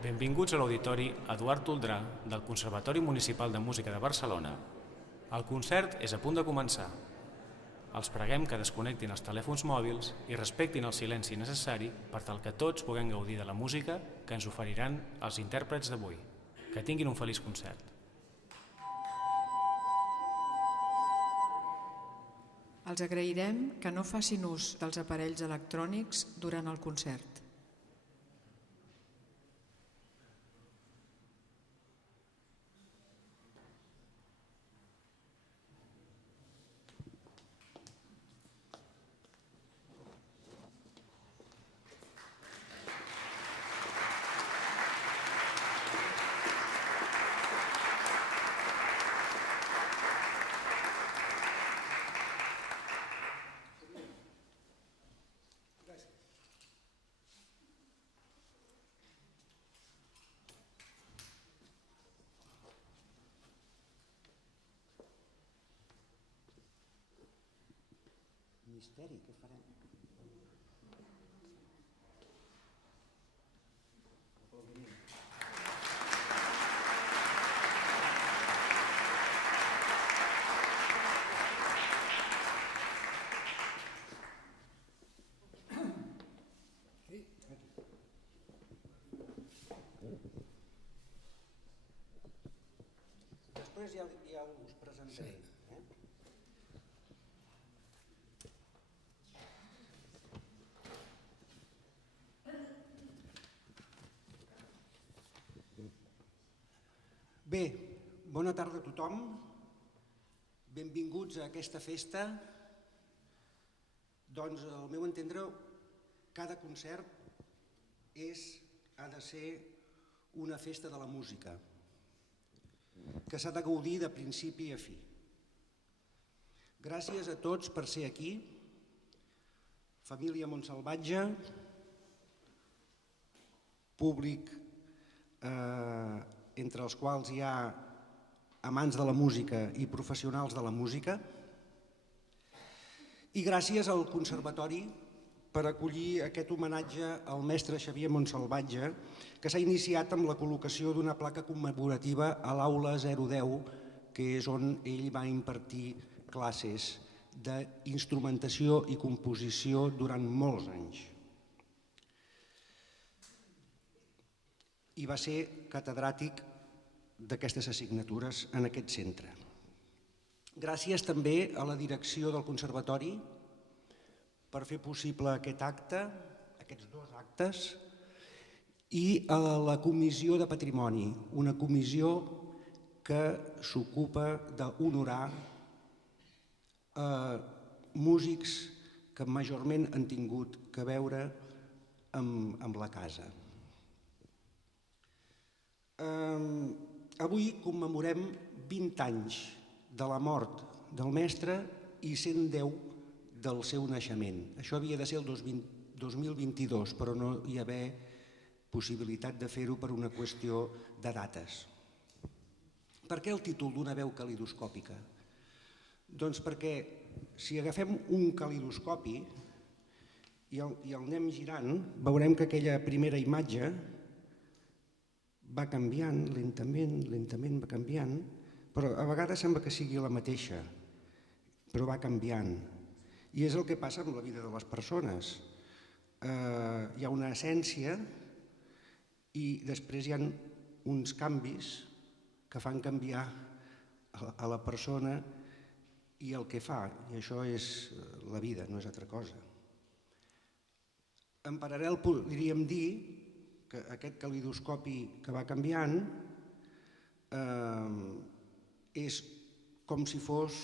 Benvinguts a l'Auditori Eduard Toldrà del Conservatori Municipal de Música de Barcelona. El concert és a punt de començar. Els preguem que desconnectin els telèfons mòbils i respectin el silenci necessari per tal que tots puguem gaudir de la música que ens oferiran els intèrprets d'avui. Que tinguin un feliç concert. Els agrairem que no facin ús dels aparells electrònics durant el concert. Misteri, què farem? Després ja us presentaré. Bé, bona tarda a tothom. Benvinguts a aquesta festa. Doncs, al meu entendre, cada concert ha de ser una festa de la música, que s'ha de gaudir de principi a fi. Gràcies a tots per ser aquí. Família Montsalvatge, públic entre els quals hi ha amants de la música i professionals de la música, i gràcies al Conservatori per acollir aquest homenatge al mestre Xavier Montsalvatge, que s'ha iniciat amb la col·locació d'una placa commemorativa a l'Aula 010, que és on ell va impartir classes d'instrumentació i composició durant molts anys. I va ser catedràtic d'aquestes assignatures en aquest centre. Gràcies també a la direcció del Conservatori per fer possible aquest acte, aquests dos actes, i a la Comissió de Patrimoni, una comissió que s'ocupa d'honorar músics que majorment han tingut a veure amb la casa. Avui commemorem 20 anys de la mort del mestre i 110 del seu naixement. Això havia de ser el 2022, però no hi va haver possibilitat de fer-ho per una qüestió de dates. Per què el títol d'una veu calidoscòpica? Doncs perquè si agafem un calidoscopi i el anem girant, veurem que aquella primera imatge va canviant lentament, va canviant, però a vegades sembla que sigui la mateixa, però va canviant. I és el que passa amb la vida de les persones. Hi ha una essència i després hi ha uns canvis que fan canviar a la persona i el que fa, i això és la vida, no és altra cosa. En paral·lel podríem dir que aquest calidoscopi que va canviant és com si fos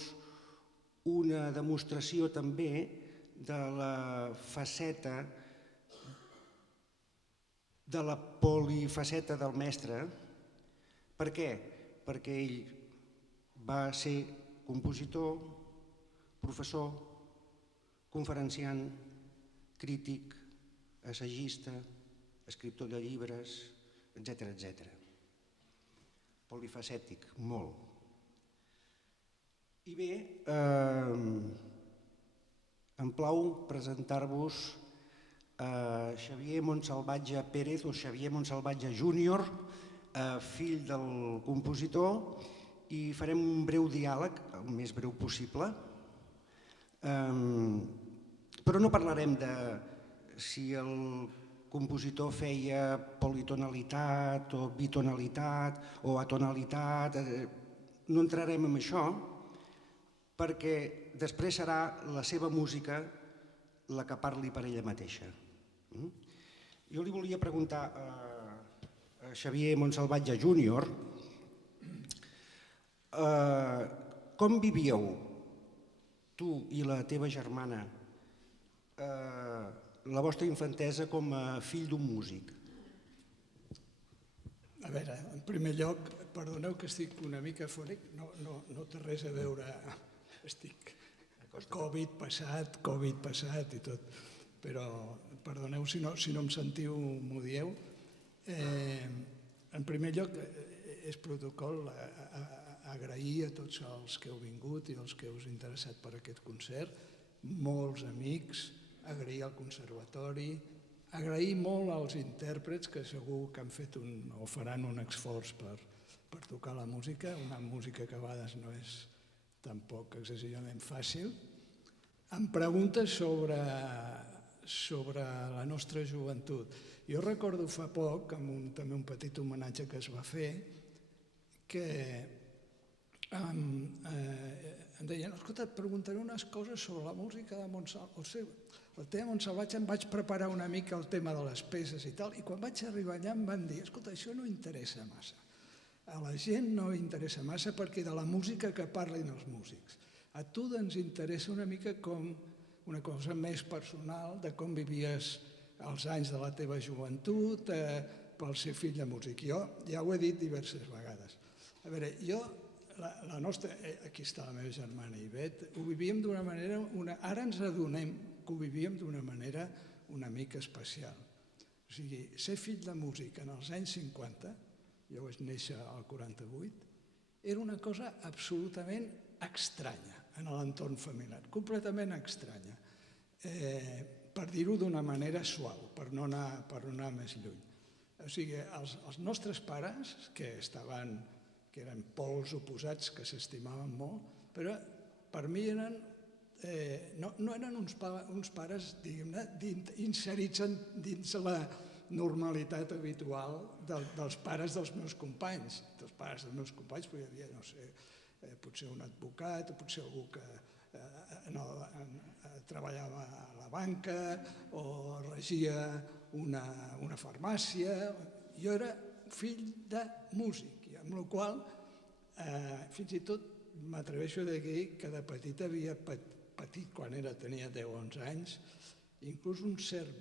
una demostració també de la faceta, de la polifaceta del mestre. Per què? Perquè ell va ser compositor, professor, conferenciant, crític, assagista, escriptor de llibres, etc. Polifacètic, molt. I bé, em plau presentar-vos Xavier Montsalvatge Pérez o Xavier Montsalvatge Júnior, fill del compositor, i farem un breu diàleg, el més breu possible. Però no parlarem de si el compositor feia politonalitat o bitonalitat o atonalitat. No entrarem en això perquè després serà la seva música la que parli per ella mateixa. Jo li volia preguntar a Xavier Montsalvatge Júnior com vivíeu tu i la teva germana la vostra infantesa com a fill d'un músic? A veure, en primer lloc, perdoneu que estic una mica fònic, no té res a veure, estic Covid passat i tot, però perdoneu si no em sentiu, m'ho dieu. En primer lloc, és protocol agrair a tots els que heu vingut i els que us interessat per aquest concert, molts amics, agrair al conservatori, agrair molt als intèrprets que segur que han fet o faran un esforç per tocar la música, una música que a vegades no és tampoc excessivament fàcil. Em preguntes sobre la nostra joventut. Jo recordo fa poc, amb també un petit homenatge que es va fer, que em deien, escolta, et preguntaré unes coses sobre la música de Montsalvatge. El tema Montsalvatge em vaig preparar una mica el tema de les peces i tal, i quan vaig arribar allà em van dir, escolta, això no interessa massa. A la gent no interessa massa perquè de la música que parlin els músics. A tu ens interessa una mica com una cosa més personal de com vivies els anys de la teva joventut pel ser fill de músic. Jo ja ho he dit diverses vegades. A veure, la nostra, aquí està la meva germana Ivet, ho vivíem d'una manera, ara ens adonem que ho vivíem d'una manera una mica especial. O sigui, ser fill de músic en els anys 50, jo vaig néixer al 48, era una cosa absolutament estranya en l'entorn familiar, completament estranya, per dir-ho d'una manera suau, per no anar més lluny. O sigui, els nostres pares, que eren pols oposats, que s'estimaven molt, però per mi no eren uns pares, diguem-ne, inserits dins la normalitat habitual dels pares dels meus companys. Dels pares dels meus companys hi havia, no sé, potser un advocat, o potser algú que treballava a la banca o regia una farmàcia. Jo era fill de músic, amb la qual cosa fins i tot m'atreveixo a dir que de petit havia patit, quan tenia 10 o 11 anys, inclús un cert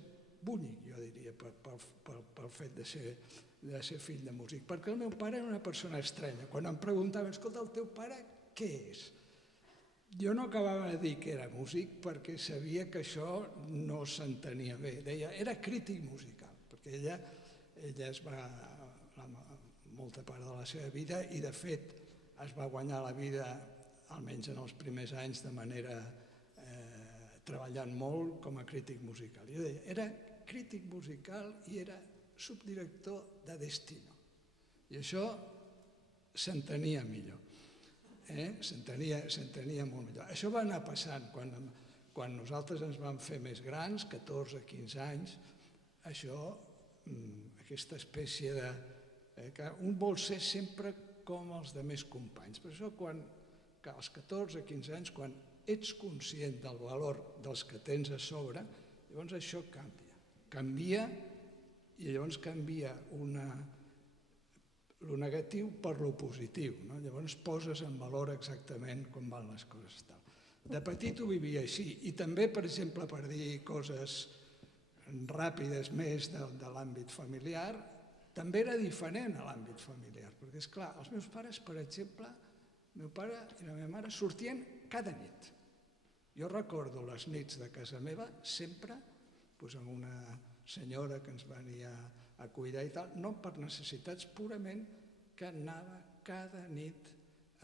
búnic, jo diria, pel fet de ser fill de músic. Perquè el meu pare era una persona estranya. Quan em preguntaven, escolta, el teu pare què és? Jo no acabava de dir que era músic perquè sabia que això no s'entenia bé. Deia, era crític musical, perquè ella es va, molta part de la seva vida, i de fet es va guanyar la vida, almenys en els primers anys, de manera treballant molt com a crític musical. Jo deia, era crític musical i era subdirector de Destino. I això s'entenia millor. S'entenia molt millor. Això va anar passant quan nosaltres ens vam fer més grans, 14, 15 anys, aquesta espècie de... que un vol ser sempre com els altres companys. Per això, als 14, 15 anys, quan ets conscient del valor dels que tens a sobre, llavors això canvia. Canvia i llavors canvia lo negatiu per lo positiu. Llavors poses en valor exactament com van les coses. De petit ho vivia així. I també, per exemple, per dir coses ràpides més de l'àmbit familiar, també era diferent a l'àmbit familiar. Perquè, esclar, els meus pares, per exemple, el meu pare i la meva mare sortien cada nit. Jo recordo les nits de casa meva sempre amb una senyora que ens venia a cuidar i tal, no per necessitats, purament que anava cada nit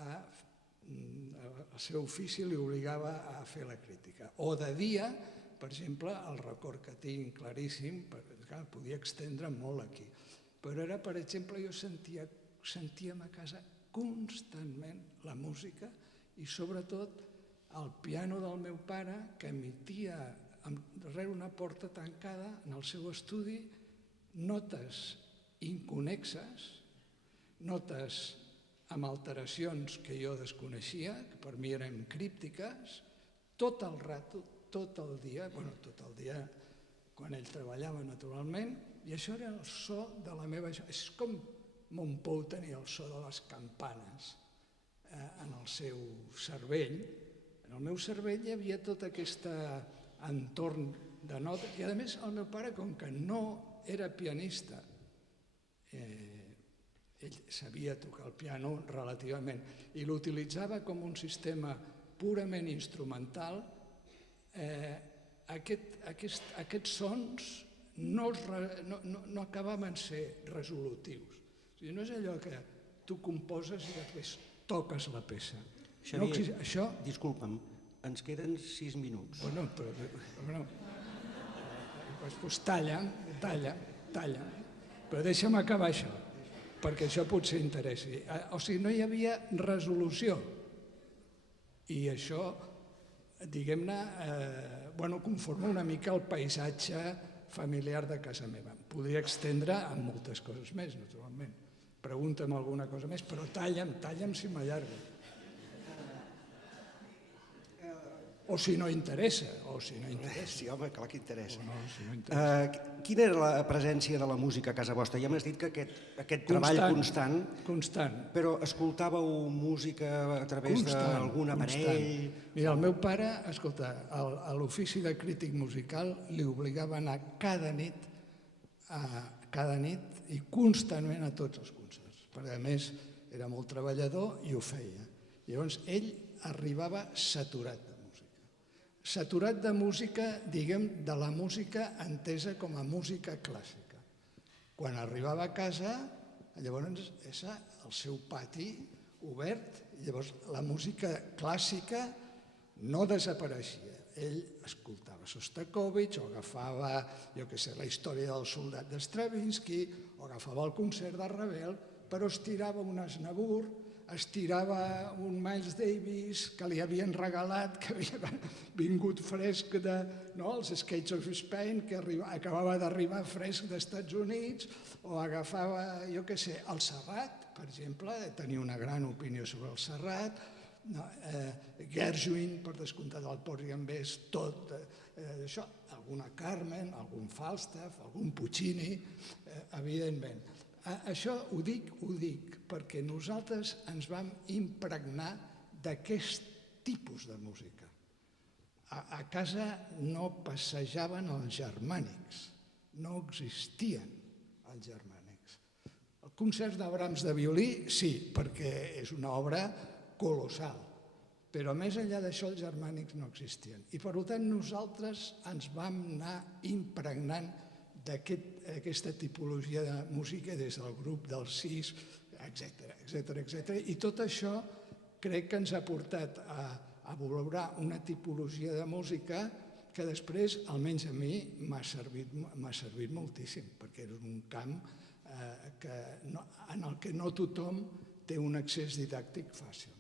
el seu ofici li obligava a fer la crítica. O de dia, per exemple, el record que tinc claríssim, perquè podia extendre molt aquí, però era, per exemple, jo sentíem a casa constantment la música i sobretot el piano del meu pare que emetia darrere una porta tancada en el seu estudi notes inconnexes, notes amb alteracions que jo desconeixia, que per mi eren críptiques, tot el rato, tot el dia, quan ell treballava naturalment, i això era el so de la meva... És com Montpou tenia el so de les campanes en el seu cervell. En el meu cervell hi havia tot aquest entorn de notes, i a més el meu pare, com que no era pianista, ell sabia tocar el piano relativament i l'utilitzava com un sistema purament instrumental, aquests sons no acabaven ser resolutius. O sigui, no és allò que tu composes i després toques la peça. Xavier, disculpa'm, ens queden 6 minuts. Bueno, però... Doncs talla. Però deixa'm acabar això, perquè això potser interessi. O sigui, no hi havia resolució. I això, diguem-ne, conforma una mica el paisatge familiar de casa meva. Podria extendre amb moltes coses més, naturalment. Pregunta'm alguna cosa més, però talla'm si m'allargo. O si no interessa. Sí, home, clar que interessa. Quina era la presència de la música a casa vostra? Ja m'has dit que aquest treball constant... Constant. Però escoltàveu música a través d'algun aparell? Mira, el meu pare, escolta, a l'ofici de crític musical li obligava a anar cada nit i constantment a tots els concerts, perquè a més era molt treballador i ho feia. Llavors ell arribava saturat de música, diguem, de la música entesa com a música clàssica. Quan arribava a casa, llavors és el seu pati obert, llavors la música clàssica no desapareixia. Ell escoltava Sostakovich o agafava, la història del soldat d'Stravinsky o agafava el concert de Ravel, però estirava un Aznavour, estirava un Miles Davis que li havien regalat, que havia vingut fresc dels Skates of Spain, que acabava d'arribar fresc d'Estats Units, o agafava, el Serrat, per exemple, tenia una gran opinió sobre el Serrat, Gershwin, per descomptat, del Porgy and Bess, tot això, alguna Carmen, algun Falstaff, algun Puccini, evidentment. Això ho dic perquè nosaltres ens vam impregnar d'aquest tipus de música. A casa no passejaven els germànics, no existien els germànics. El concert d'Abrams de violí, sí, perquè és una obra colossal, però més enllà d'això els germànics no existien. I per tant nosaltres ens vam anar impregnant d'aquesta tipologia de música des del grup dels Sis, etc. I tot això crec que ens ha portat a valorar una tipologia de música que després, almenys a mi, m'ha servit moltíssim, perquè era un camp en el que no tothom té un accés didàctic fàcil.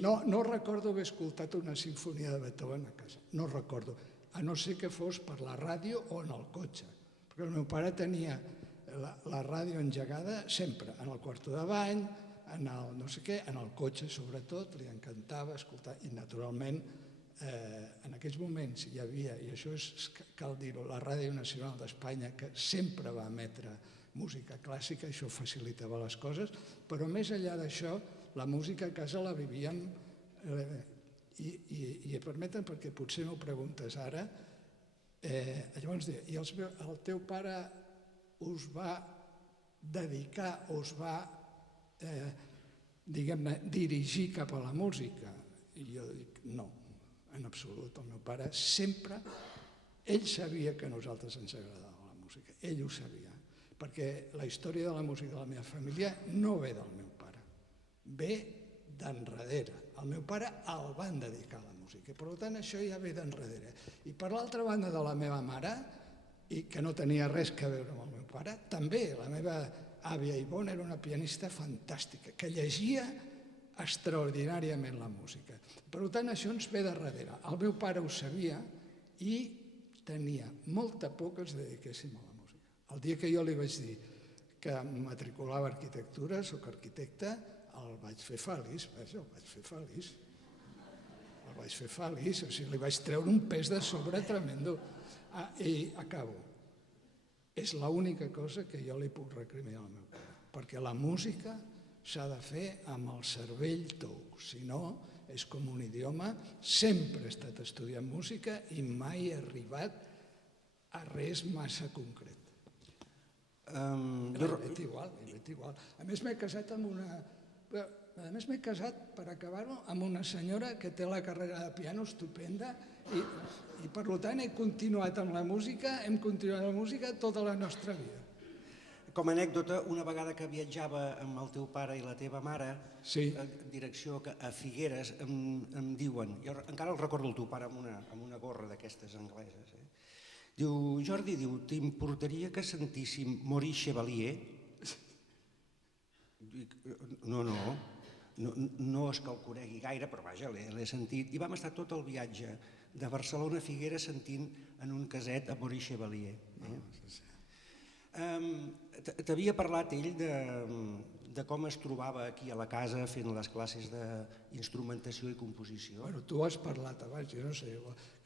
No recordo haver escoltat una sinfonia de Beethoven a casa, no recordo, a no ser que fos per la ràdio o en el cotxe. Perquè el meu pare tenia la ràdio engegada sempre, en el quarto de bany, en el no sé què, en el cotxe sobretot, li encantava escoltar, i naturalment en aquells moments hi havia, i això cal dir-ho, la Ràdio Nacional d'Espanya, que sempre va emetre música clàssica, això facilitava les coses, però més enllà d'això, la música a casa la vivíem, i permeten, perquè potser m'ho preguntes ara, llavors, i el teu pare us va dedicar, us va, diguem-ne, dirigir cap a la música? I jo dic, no, en absolut. El meu pare sempre, ell sabia que a nosaltres ens agradava la música, ell ho sabia, perquè la història de la música de la meva família no ve del meu pare, ve d'enrere. El meu pare el van dedicar a la música. música. I per tant això ja ve d'enrere. I per l'altra banda de la meva mare, i que no tenia res a veure amb el meu pare, també la meva àvia Ivonne era una pianista fantàstica, que llegia extraordinàriament la música. Per tant, això ens ve de darrere. El meu pare ho sabia i tenia molta por que ens dediquéssim a la música. El dia que jo li vaig dir que em matriculava arquitectura, soc arquitecte, el vaig fer feliç, el vaig fer feliç. El vaig fer feliç, o sigui, li vaig treure un pes de sobre tremendo. I acabo. És l'única cosa que jo li puc recriminar al meu pare, perquè la música s'ha de fer amb el cervell tou, si no és com un idioma. Sempre he estat estudiant música i mai he arribat a res massa concret. M'he fet igual. A més m'he casat amb una... A més m'he casat, per acabar-ho, amb una senyora que té la carrera de piano estupenda i per tant he continuat amb la música, hem continuat amb la música tota la nostra vida. Com a anècdota, una vegada que viatjava amb el teu pare i la teva mare, en direcció a Figueres, em diuen, jo encara el recordo el teu pare amb una gorra d'aquestes angleses, diu, Jordi, t'importaria que sentíssim Maurice Chevalier? No és que el conegui gaire, però vaja, l'he sentit. I vam estar tot el viatge de Barcelona a Figueres sentint en un caset a Maurice Chevalier. T'havia parlat ell de com es trobava aquí a la casa fent les classes d'instrumentació i composició. Bueno, tu has parlat abans, jo no sé,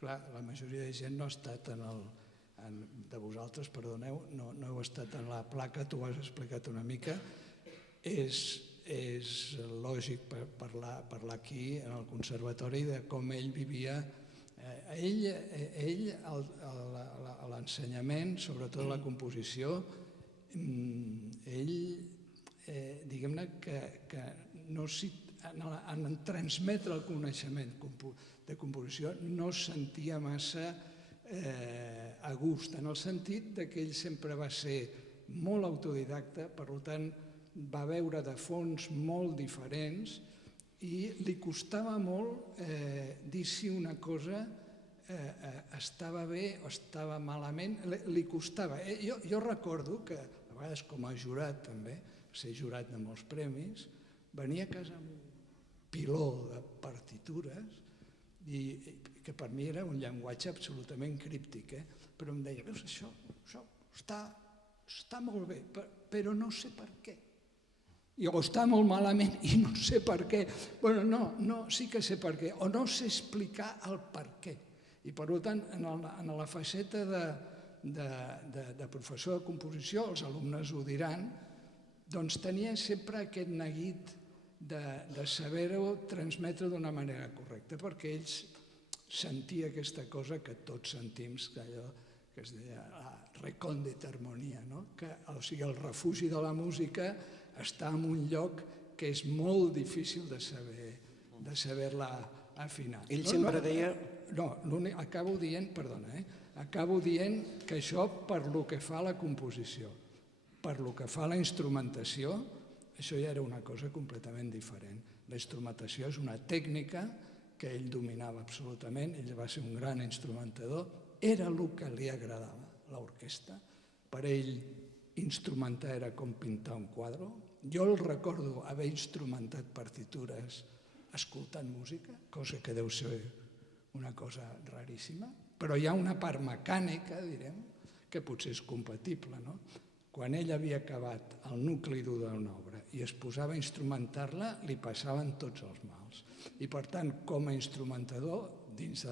clar, la majoria de gent no ha estat de vosaltres, perdoneu, no heu estat en la placa, tu ho has explicat una mica. És lògic parlar aquí en el conservatori de com ell vivia. Ell a l'ensenyament, sobretot a la composició, ell, diguem-ne que en transmetre el coneixement de composició no es sentia massa a gust, en el sentit que ell sempre va ser molt autodidacta, per tant va veure de fons molt diferents i li costava molt dir si una cosa estava bé o estava malament, li costava. Jo recordo que, a vegades com a jurat també, ser jurat de molts premis, venia a casa amb un piló de partitures i que per mi era un llenguatge absolutament críptic, però em deia, veus, això està molt bé, però no sé per què. O està molt malament i no sé per què. Bé, no, sí que sé per què, o no sé explicar el per què. I per tant, en la faceta de professor de composició, els alumnes ho diran, doncs tenia sempre aquest neguit de saber-ho transmetre d'una manera correcta, perquè ells sentia aquesta cosa que tots sentim, allò que es deia la recòndita harmonia, o sigui, el refugi de la música està en un lloc que és molt difícil de saber-la afinar. Ell sempre deia... No, acabo dient que això per lo que fa a la composició, per lo que fa a la instrumentació, això ja era una cosa completament diferent. La instrumentació és una tècnica que ell dominava absolutament, ell va ser un gran instrumentador, era el que li agradava, l'orquestra. Per ell, instrumentar era com pintar un quadre. Jo el recordo haver instrumentat partitures escoltant música, cosa que deu ser una cosa raríssima, però hi ha una part mecànica, direm, que potser és compatible. Quan ell havia acabat el nucli dur d'una obra i es posava a instrumentar-la, li passaven tots els mals. I per tant, com a instrumentador, dins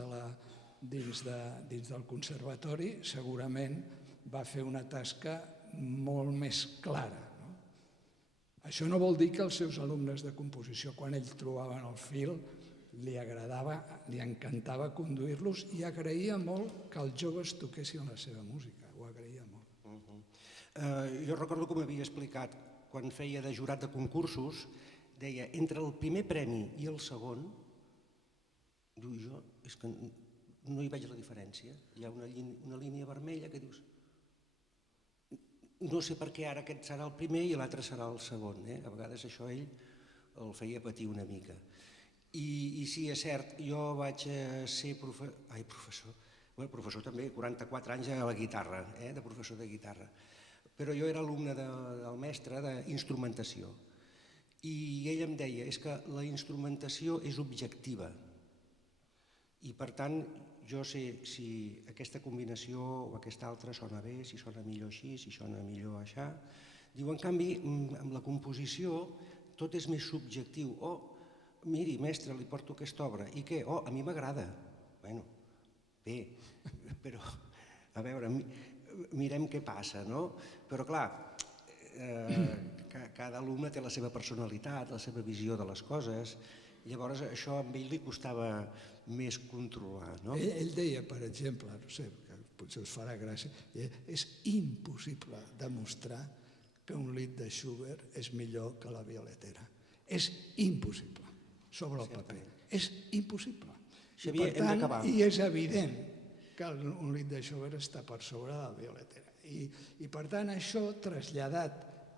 del conservatori, segurament va fer una tasca molt més clara. Això no vol dir que els seus alumnes de composició, quan ells trobaven el fil, li agradava, li encantava conduir-los i agraïa molt que els joves toquessin la seva música, ho agraïa molt. Jo recordo com havia explicat, quan feia de jurat de concursos, deia, entre el primer premi i el segon, diu jo, és que no hi veig la diferència. Hi ha una línia vermella que dius, no sé per què ara aquest serà el primer i l'altre serà el segon. A vegades això ell el feia patir una mica. I sí, és cert, jo vaig ser professor també, 44 anys a la guitarra, de professor de guitarra, però jo era alumne del mestre d'instrumentació i ell em deia, és que la instrumentació és objectiva i per tant jo sé si aquesta combinació o aquesta altra sona bé, si sona millor així, si sona millor aixà. Diu, en canvi, amb la composició tot és més subjectiu. Miri, mestre, li porto aquesta obra. I què? A mi m'agrada. Bé, però, a veure, mirem què passa, no? Però, clar, cada alumne té la seva personalitat, la seva visió de les coses, llavors això a ell li costava més controlar, no? Ell deia, per exemple, no sé, potser us farà gràcia, és impossible demostrar que un lied de Schubert és millor que la Violetera. És impossible, sobre el paper. És impossible. Xavier, hem d'acabar. I és evident que un lied de Schubert està per sobre de la Violetera. I per tant, això traslladat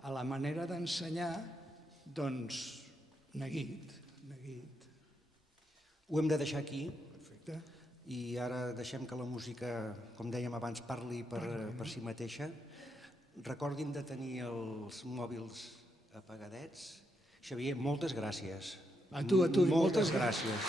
a la manera d'ensenyar, doncs, neguit. Ho hem de deixar aquí. Perfecte. I ara deixem que la música, com dèiem abans, parli per si mateixa. Recordin de tenir els mòbils apagadets. Xavier, moltes gràcies. A tu. Moltes gràcies.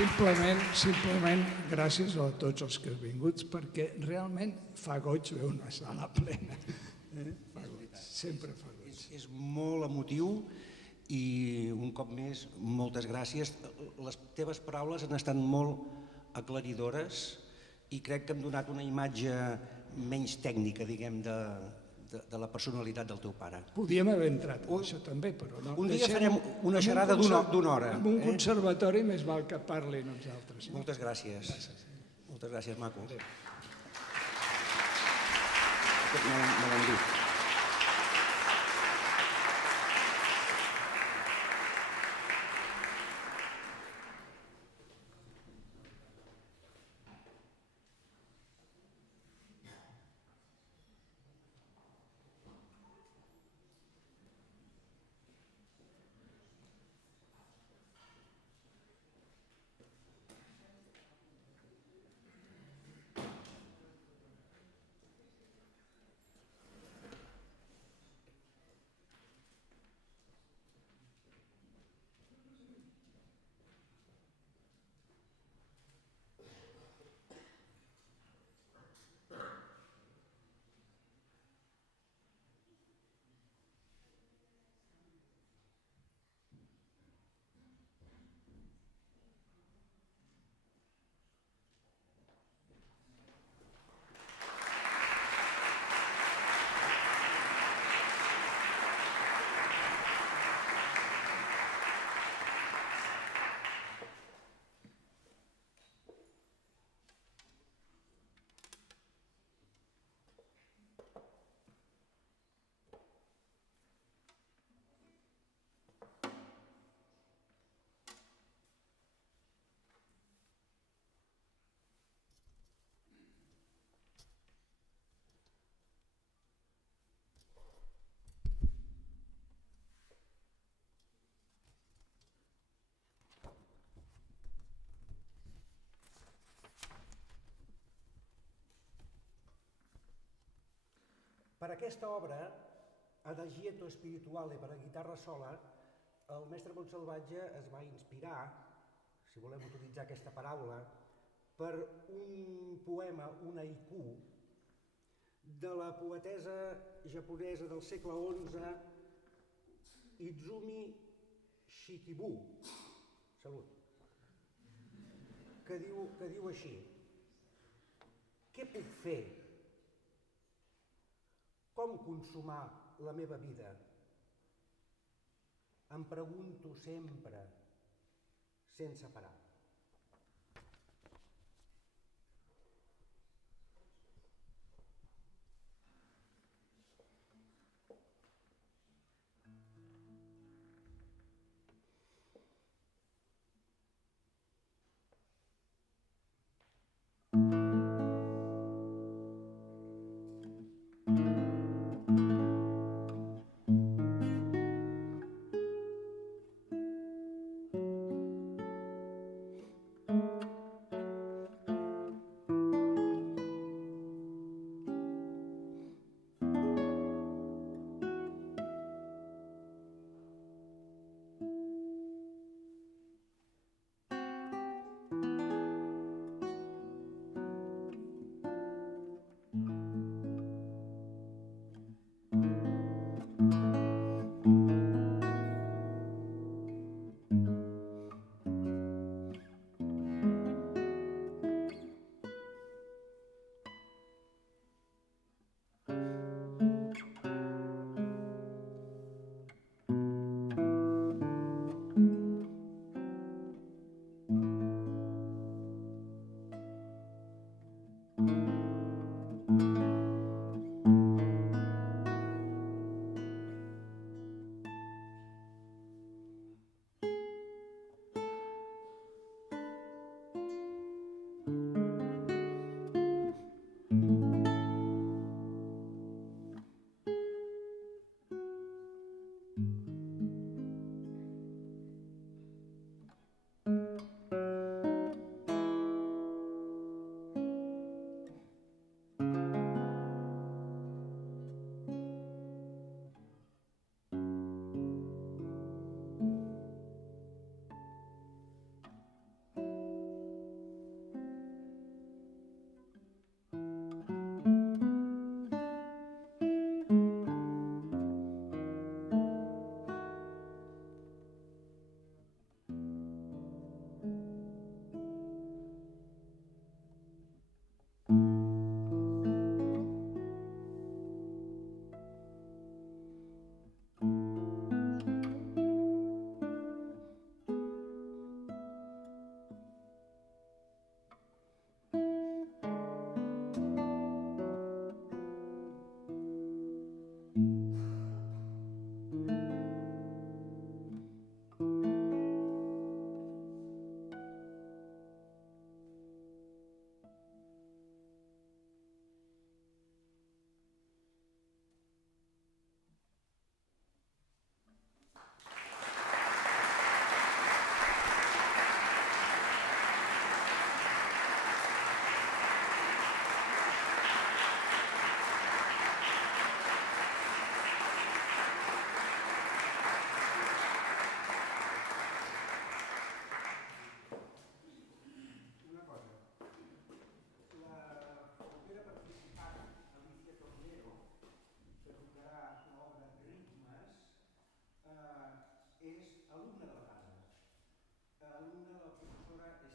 Simplement gràcies a tots els que heu vingut, perquè realment fa goig veure una sala plena. Fa goig, sempre fa goig. És molt emotiu i un cop més, moltes gràcies. Les teves paraules han estat molt aclaridores i crec que hem donat una imatge menys tècnica, diguem, de la personalitat del teu pare. Podíem haver entrat en això també, però no. Un dia farem una xerrada d'una hora. En un conservatori més val que parlin uns altres. Moltes gràcies. Moltes gràcies, maco. Me l'han dit. Per aquesta obra, Adagietto Spirituale per a guitarra sola, el mestre Montsalvatge es va inspirar, si volem utilitzar aquesta paraula, per un poema, un haiku, de la poetessa japonesa del segle XI, Izumi Shikibu, salut, que diu així: què puc fer? Com consumar la meva vida? Em pregunto sempre, sense parar.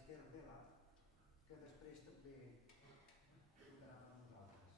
l'Esther Vela, que després també trucarà per nosaltres.